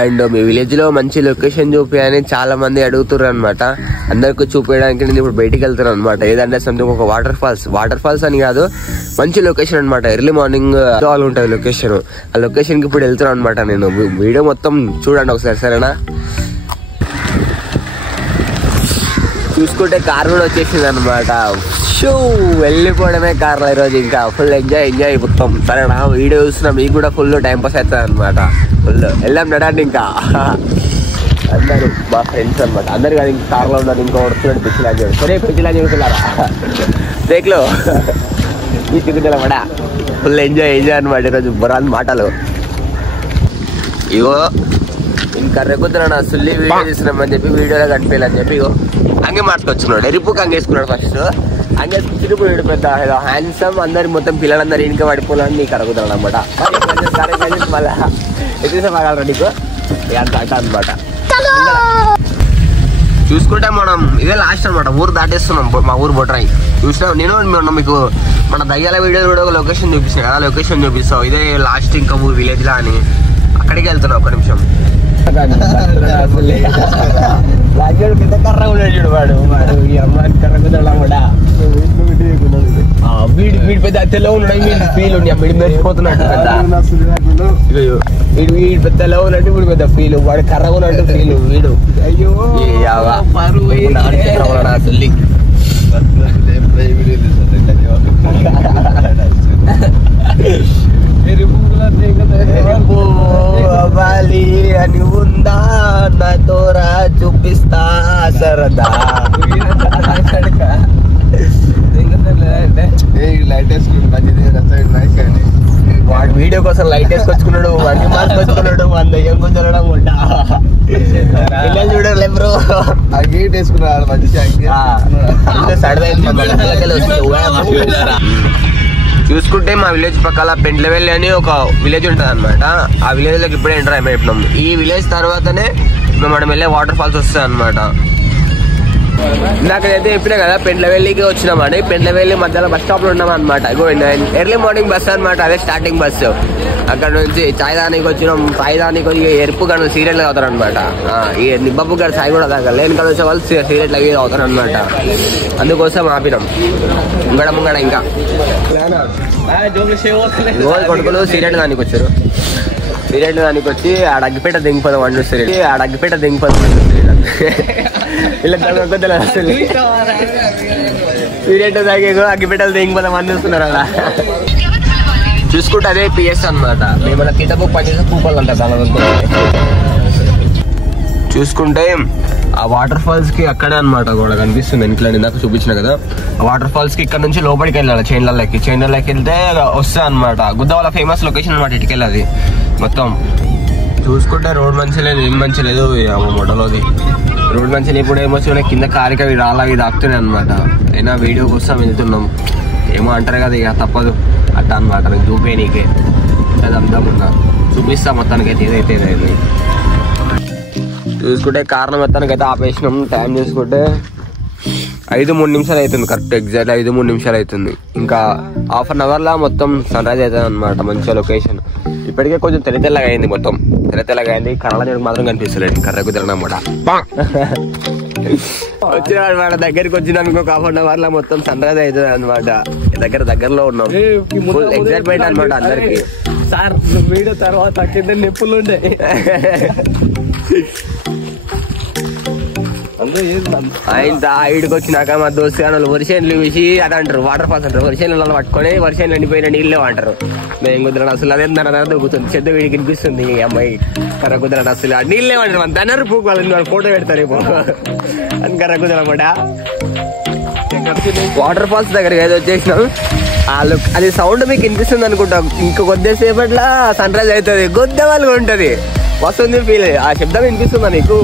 And me village లో మంచి location చూపించని చాలా మంది అడుగుతున్నారు అనమాట. అందరికి చూపించడానికి నేను ఇప్పుడు బయటికి వెళ్తున్నాను అనమాట. ఏదంటే సంథింగ్ ఒక వాటర్ ఫాల్స్ అని కాదు, మంచి లొకేషన్ అనమాట. ఎర్లీ మార్నింగ్ ఆల్ ఉంటుంది లొకేషన్. ఆ లొకేషన్ కి ఇప్పుడు వెళ్తున్నాను అనమాట. నేను వీడియో మొత్తం చూడండి ఒకసారి, సరేనా? చూసుకుంటే కార్ కూడా వచ్చేసింది అనమాట. వెళ్ళిపోవడమే కార్లో ఈరోజు. ఇంకా ఫుల్ ఎంజాయ్ మొత్తం, సరేనా? వీడియో చూస్తున్నా మీకు కూడా ఫుల్ టైం పాస్ అవుతుంది అనమాట. ఫుల్ వెళ్దాం నడండి. ఇంకా అందరు మా ఫ్రెండ్స్ అనమాట, అందరు కదా ఇంకా కార్లో ఉన్నారు. ఇంకో వస్తున్నాడు పిచ్చిలాంజోడు. సరే పిచ్చిలాంజ చూస్తున్నారా బ్రేక్లో ఈ తిరుగుదల పడా. ఫుల్ ఎంజాయ్ అనమాట ఈరోజు. బొరాన్ మాటలు ఇగో. ఇంకా రెగ్గుతున్నాడు సుల్లి వీడియో తీస్తున్నామని చెప్పి వీడియోలో కనిపించాలని చెప్పి ఇగో హంగే మాట్లాడుతున్నాడు. ఎరుపుకి హంగేసుకున్నాడు. ఫస్ట్ హంగేసుకుని వీడు పెద్ద హ్యాండ్సమ్, అందరు మొత్తం పిల్లలందరూ ఇంక పడిపోవాలని నీకు అడుగుతున్నాడు అనమాట. మళ్ళా ఎదురు మాట్లాడరా నీకు అంత అనమాట. చూసుకుంటే మనం ఇదే లాస్ట్ అనమాట. ఊరు దాటేస్తున్నాం. మా ఊరు బొట్రాయి చూసినా నేను మీకు మన దయ్యాల వీడియో కూడా ఒక లొకేషన్ చూపిస్తాను కదా, లొకేషన్ చూపిస్తావు. ఇదే లాస్ట్ ఇంకా ఊరు విలేజ్ లా అని. అక్కడికి వెళ్తున్నా ఒక నిమిషం. పెద్ద కర్ర ఉన్నాడు చూడు వాడు ఈ అమ్మాయి కర్ర కుదరడం కూడా. వీడి పెద్ద తెల్ల ఉన్నాడు. ఫీల్ ఉండి వీడి మెరిచిపోతున్నట్టు పెద్ద. వీడు పెద్దలో ఉన్నట్టు వీడు పెద్ద ఫీల్. వాడు కర్ర ఉన్నట్టు ఫీల్ వీడు. అయ్యో తల్లి అవ్వాలి అని ఉందా నాతోరా చూపిస్తా సరదా. వాడు వీడియో కోసం లైట్ వేసుకొచ్చుకున్నాడు, వన్ మార్క్ వచ్చుకున్నాడు, మన దయ్యం కుదరడం ఉంటా. పిల్లలు చూడాలి బ్రో. ఆ గేట్ వేసుకున్నాడు మంచిగా. చూసుకుంటే మా విలేజ్ పక్కల పెండ్లవెల్లి అని ఒక విలేజ్ ఉంటుంది అనమాట. ఆ విలేజ్ లోకి ఇప్పుడే ఎంటర్ అయిపోయినాం. ఈ విలేజ్ తర్వాతనే మనం వెళ్ళే వాటర్ ఫాల్స్ వస్తాయి అనమాట. నాకైతే చెప్పినా కదా పెండ్లవెల్లికి వచ్చినామని. పెండ్లవెల్లి మధ్యలో బస్ స్టాప్ లో ఉన్నాం అనమాట. ఎర్లీ మార్నింగ్ బస్ అనమాట, అదే స్టార్టింగ్ బస్సు. అక్కడ నుంచి చాయ్ దానికి వచ్చినాం. చాయ్ దానికి వచ్చి ఎరుపు గంటలు సీరియట్లు అవుతారు అనమాట. ఈ నిబ్బప్పు గారు చాయ్ కూడా తాగాలి. లేని కాడ వచ్చే వాళ్ళు సీరియట్లు అవి అవుతారు అనమాట. అందుకోసం ఆపినాం. ముంగడ ఇంకా కొడుకులు సీరియట్ దానికి వచ్చారు. సీరియట్ దానికి వచ్చి ఆడ అగ్గిపేట దింగిపోదాం అండి. ఆడ అగ్గిపేట దింగిపోదాం ఇలా సీరియట్ తాగే అగ్గిపేటలు దింగిపోదాం అని చూస్తున్నారు అలా. చూసుకుంటే అదే పిఎస్ అనమాట. మేము కిటపు పనిచేసే కూపర్లు అంటారు. చూసుకుంటే ఆ వాటర్ ఫాల్స్ కి అక్కడే అనమాట కూడా కనిపిస్తుంది. ఇంట్లో నాకు చూపించిన కదా, ఆ వాటర్ ఫాల్స్ కి ఇక్కడ నుంచి లోపలికి వెళ్ళాలి. చైన్లకి వెళ్తే వస్తా అనమాట. గుద్దవాళ్ళ ఫేమస్ లొకేషన్ అనమాట. ఇటుకెళ్ళి అది మొత్తం చూసుకుంటే రోడ్ మంచి లేదు, ఏం మంచి లేదు. మొడలోది రోడ్ మంచి ఇప్పుడు ఏమొచ్చి కింద కారిక రాలాగి తాకుతున్నాయి అనమాట. అయినా వీడియో కోసం వెళ్తున్నాం. ఏమో అంటారు కదా, ఇక తప్పదు అట్లా అనమాట. నేను చూపే నీకే అదంతా ఉన్నా చూపిస్తా మొత్తానికి అయితే ఏదైతే ఏదైతే. చూసుకుంటే కారణం మొత్తానికి అయితే ఆపేసినాం. టైం చూసుకుంటే 5-3 నిమిషాలు అవుతుంది. కరెక్ట్ ఎగ్జాక్ట్ 5-3 నిమిషాలు అవుతుంది. ఇంకా హాఫ్ అన్ అవర్ లా మొత్తం సన్ రైజ్ అవుతుంది అనమాట. మంచిగా లొకేషన్. ఇప్పటికే కొంచెం తెల్లగా అయింది, మొత్తం తెల్లగా అయింది. కర్రల నీకు మాత్రం కనిపిస్తలేదు. కర్ర కుదరడం కూడా వచ్చిన వాడ దగ్గరికి వచ్చినాక ఒక హాఫ్ అన్ అవర్ లా మొత్తం సన్ రైజ్ అవుతుంది అనమాట. దగ్గరలో ఉన్నాం. ఫుల్ ఎక్సైట్మెంట్ అనమాట అందరికి. సార్ వీడియో తర్వాత కింద నిప్పులు ఉండే ఈడికి వచ్చినాక మా దోస్తు కానీ వర్షన్లు చూసి అది అంటారు. వాటర్ ఫాల్స్ అంటారు. వర్షన్లు పట్టుకొని వర్షన్లు ఎండిపోయిన నీళ్ళే అంటారు. మేము కుదరడం అసలు అదేందన్న దొరుకుతుంది. చెద్ద వీడికి వినిపిస్తుంది. అమ్మాయి కర్ర కుదరడం అసలు నీళ్ళే అంటారు. దాని పూకు వాళ్ళు ఫోటో పెడతారు ఇప్పుడు అని కర్ర కుదరమాట. వాటర్ ఫాల్స్ దగ్గరికి ఏదో వచ్చేసినాం. అది సౌండ్ మీకు వినిపిస్తుంది అనుకుంటా. ఇంకో కొద్దిసేపట్లా సన్ రైజ్ అవుతుంది. గొద్దవాళ్ళుగా ఉంటది. వస్తుంది ఫీల్. ఆ శబ్దం వినిపిస్తుందా నీకు?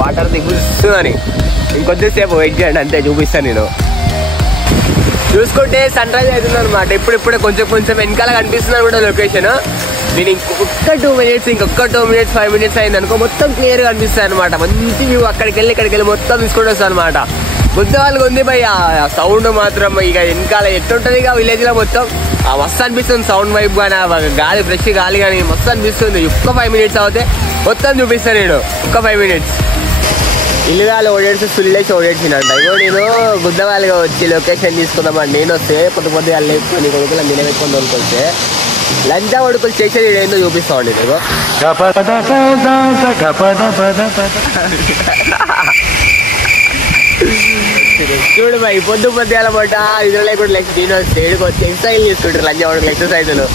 వాటర్ దిగుతుందని. ఇంకొద్దిసేపు వెయిట్ చేయండి అంతే, చూపిస్తాను నేను. చూసుకుంటే సన్ రైజ్ అవుతుంది అనమాట. ఇప్పుడిప్పుడే కొంచెం వెనకాల కనిపిస్తుంది కూడా లొకేషన్. నేను ఇంకొక 2 మినిట్స్ 5 మినిట్స్ అయింది అనుకో మొత్తం క్లియర్ గా కనిపిస్తాయి అనమాట. మంచి వ్యూ. అక్కడికి వెళ్ళి మొత్తం తీసుకుంటూ వస్తాను అనమాట. గుద్దవాళ్ళకి ఉంది భయ్య సౌండ్ మాత్రం ఇక వెనకాల ఎట్టుంటది ఇక విలేజ్ లో మొత్తం మస్తు అనిపిస్తుంది సౌండ్ వైపు కానీ గాలి ఫ్రెష్ గాలి కానీ మస్తు అనిపిస్తుంది. ఒక్క 5 minutes అవుతే మొత్తం చూపిస్తాను నేను. ఒక్క 5 minutes ఇల్లుగాలు ఓడేసి ఫుల్లేసి ఓడేసినంట. ఇగో నేను గుద్దవాళ్ళగా వచ్చి లొకేషన్ తీసుకుందామని నేను వస్తే కొద్ది వాళ్ళు లేపుకొని కొడుకులు మీద పెట్టుకొని తోలుకొస్తే లంచా కొడుకులు చేసేది ఏంటో చూపిస్తామండి నేను. చూడు భయ్ పొద్దుగాల పట్ట ఇద్దరు లేకుండా లెక్క నేను వస్తే వచ్చి ఎక్సర్సైజ్ చేసుకుంటారు లంచా కొడుకులు ఎక్సర్సైజ్లు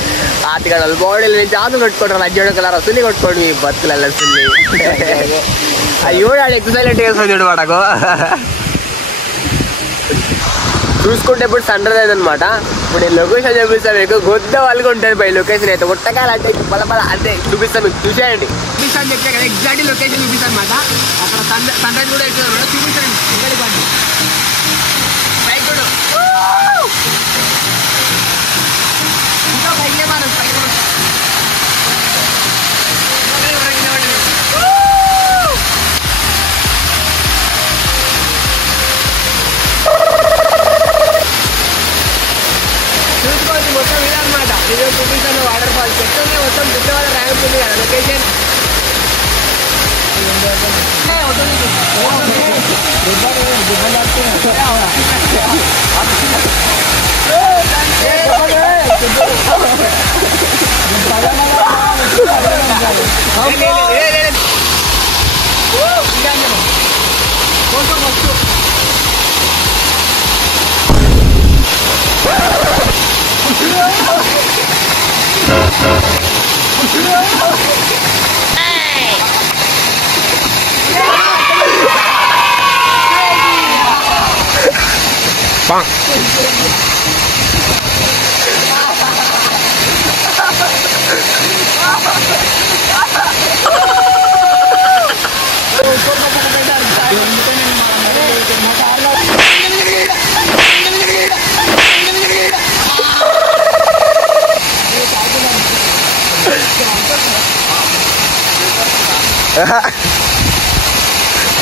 ఆతిగడలు బాడీలు నుంచి ఆతులు కొట్టుకుంటారు లంచా కొడుకులు రసుల్ని కొట్టుకోండి మీ బతుకులు అల్లసుల్ని అయ్యో ఆడు ఎక్సర్సైజ్ అంటే వేస్తుంది చూడు వాడకు చూసుకుంటే ఇప్పుడు సన్ రైజ్ అనమాట. ఇప్పుడు నేను లొకేషన్ చూపిస్తాను మీకు గొద్ద వాళ్ళకి ఉంటుంది బై లొకేషన్ అయితే కొట్టకాలంటే బల అంటే చూపిస్తాను మీకు చూసేయండి. చూపిస్తాను చెప్తే కదా ఎగ్జాక్ట్ లొకేషన్ చూపిస్తాను అనమాట. అక్కడ సన్ రైజ్ కూడా ఎక్కువ చూపిస్తాను ఇంకా పైకి చూసుకోవచ్చు మొత్తం ఇదే అనమాట. ఇదే చూపిస్తాను వాటర్ ఫాల్స్ చెప్తుంది మొత్తం గుద్దవాళ్ళ ర్యాంక్ ఉంది కదా లొకేషన్.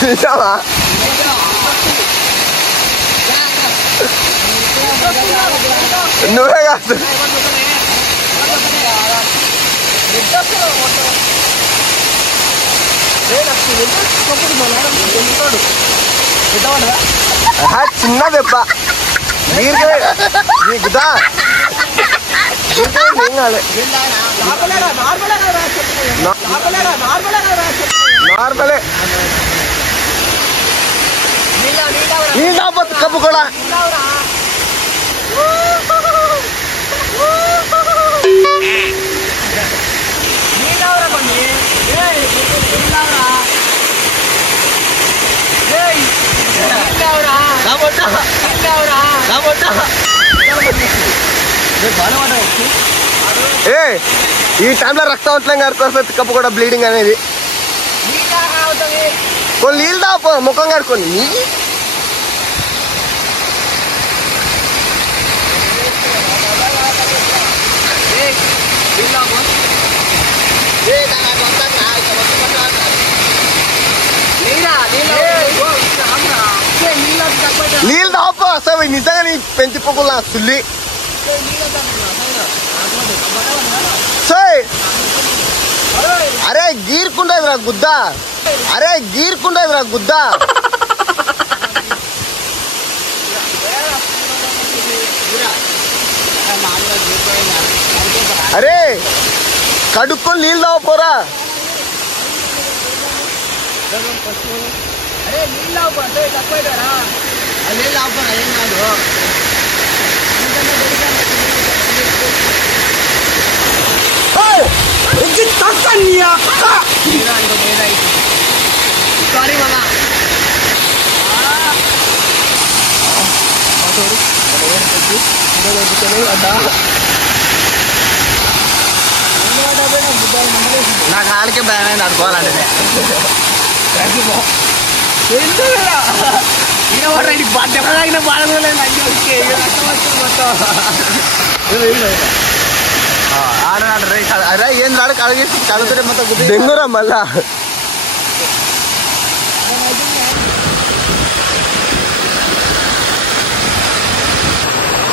నిజమా నువ్వే కాదు చిన్న దెబ్బ నీకుదా నార్మలే నీళ్ళ కప్పు కూడా ఈ టైంలో రక్తవంతం కడుతుంది కప్పు కూడా బ్లీడింగ్ అనేది. కొన్ని నీళ్ళు తాపో ముఖం కడుకోండి. నీళ్ళు తాపో అసలు నిజంగా నీ పెంచిపోకుండా సుల్లి అరే గీరుకుండేది రా గుద్దా అరే గీరుకుండేది రా గుద్దా అరే కడుక్కొని నీళ్ళు తాగపోరా సారీ మళ్ళా నా కాళ్ళకే భయమైంది అనుకోవాలంటే అరే ఏం రాడు కడుగుతుంటే మొత్తం దెంగురా మళ్ళా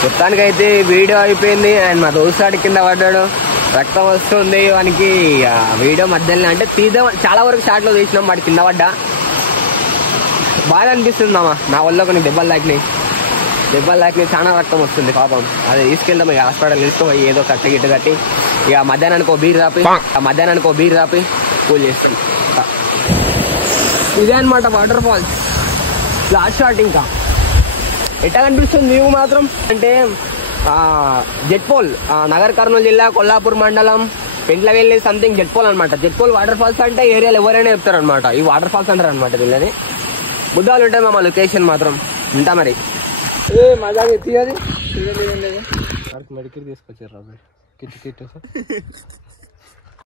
మొత్తానికి అయితే వీడియో అయిపోయింది. అండ్ మా దోస్తాడి కింద పడ్డాడు, రక్తం వస్తుంది వానికి. వీడియో మధ్యలో అంటే తీద్దాం చాలా వరకు షార్ట్ లో తీసినాం, వాడి కింద పడ్డా. బాగా అనిపిస్తుంది మామ, నా వల్ల కొన్ని దెబ్బలు తాకినాయి చాలా రక్తం వస్తుంది పాపం. అది తీసుకెళ్తాం ఇక హాస్పిటల్ తీసుకుపోయి ఏదో కట్టి గిట్టు కట్టి ఇక మధ్యాహ్నానికి ఓ బీర్ రాపి కూల్ చేస్తాం. ఇదే అనమాట వాటర్ ఫాల్స్ లాస్ట్ షాట్. ఇంకా ఎట్లా కనిపిస్తుంది వ్యూ మాత్రం అంటే జెట్పోల్, నగర్ కర్నూలు జిల్లా కొల్లాపూర్ మండలం పెంట్లవెల్లి సంథింగ్ జెట్పోల్ అనమాట. జెట్పోల్ వాటర్ ఫాల్స్ అంటే ఏరియాలో ఎవరైనా చెప్తారు అనమాట, ఈ వాటర్ ఫాల్స్ అంటారు అనమాట వీళ్ళని. బుద్ధాలు ఉంటాయి మా లొకేషన్ మాత్రం ఉంటా. మరి మజా ఎత్తి అది మెడికల్ తీసుకొచ్చారు కిట్